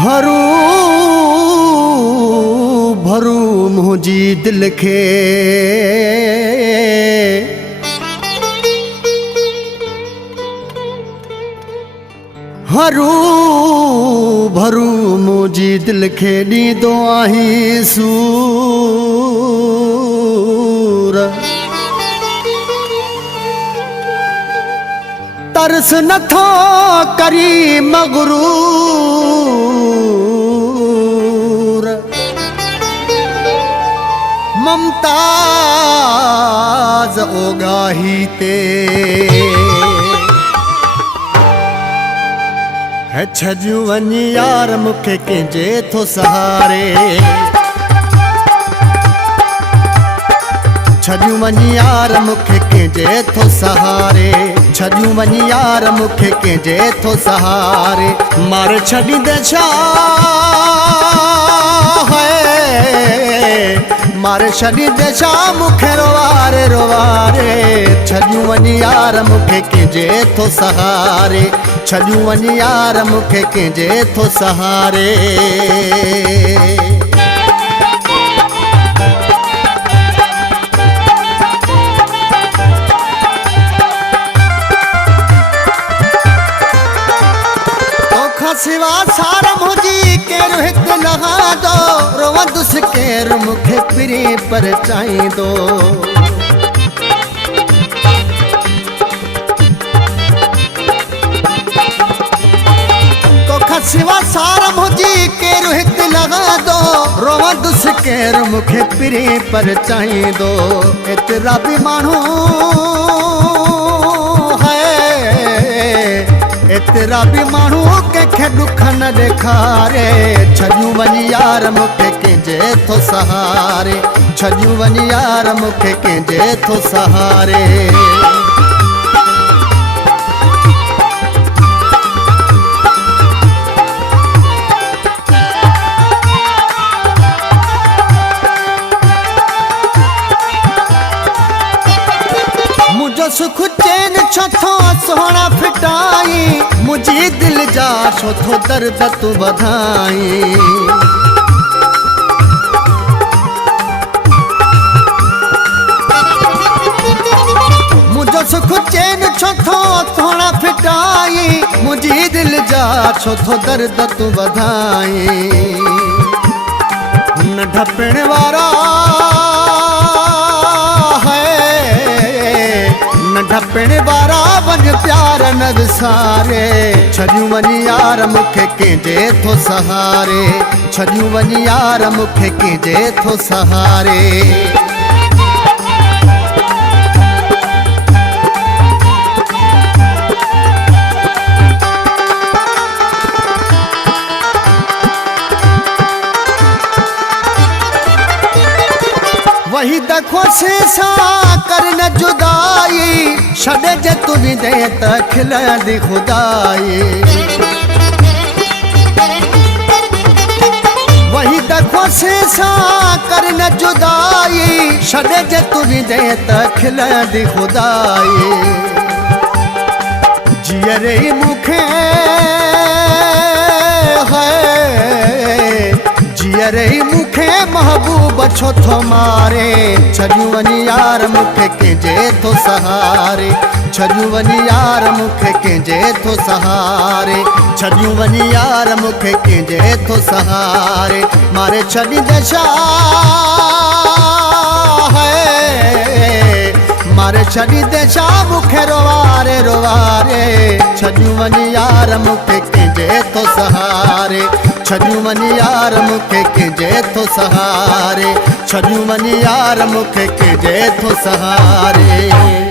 हरू भरू मुंहिंजी दिल खे हरू भरू मुंहिंजी दिल खे ॾींदो आहीं सूर तरस नथो करी मगरूर ममताज ओगाही ते है छजू वञी यार मूंखे कंहिंजे थो सहारे छजू वञी यार मूंखे कंहिंजे थो सहारे छजू वञी यार मूंखे कंहिंजे थो सहारे मार छॾींदे छा है मार छॾींदे छा मूंखे रोवारे रोवारे छजू वञी यार मूंखे कंहिंजे थो सहारे छजू वञी यार मूंखे कंहिंजे थो सहारे सिवा सारा मुझी केर हित नहादो रोवंदुस केर मूंखे पिरी पर चाहींदो तोखा सिवा सारा मुझी केर हित नहादो रोवंदुस केर मूंखे पिरी पर चाहींदो एतिरा बि माण्हू एतिरा बि माण्हू कंहिंखे दुख न ॾेखारे छजू वञी यार मूंखे कंहिंजे थो सहारे छजू वञी यार मूंखे कंहिंजे थो सहारे मुंहिंजो सुख चैन छो थो सोहणा फिटाई मुंहिंजी दिल जा छो थो दर्द तूं वधाई मुंहिंजो सुख चैन छो थो सोहणा फिटाई मुंहिंजी दिल जा छो थो दर्द तूं वधाई न ढपण वारा ढपण वारा वञ प्यार न विसारे छजू वञी यार मूंखे कंहिंजे थो सहारे छजू वञी यार मूंखे कंहिंजे थो सहारे वही देखो सा कर न जुदाई छॾे जे तुझी दे त खिलंदी खुदाई वही देखो सा कर न जुदाई छॾे जे तुझी दे त खिलंदी खुदाई जीअरे मूंखे है जीअरे मूंखे महबूब छो थो मारे छजू वञी यार मूंखे कंहिंजे थो सहारे छजू वञी यार मूंखे कंहिंजे थो सहारे छजू वञी यार मूंखे कंहिंजे थो सहारे मारे छॾींदे छा है मारे छॾींदे छा मूंखे रोवारे रोवारे छजू वञी यार मूंखे कंहिंजे थो सहारे छजू वञी यार मूंखे कंहिंजे थो सहारे छजू वञी यार मूंखे कंहिंजे थो सहारे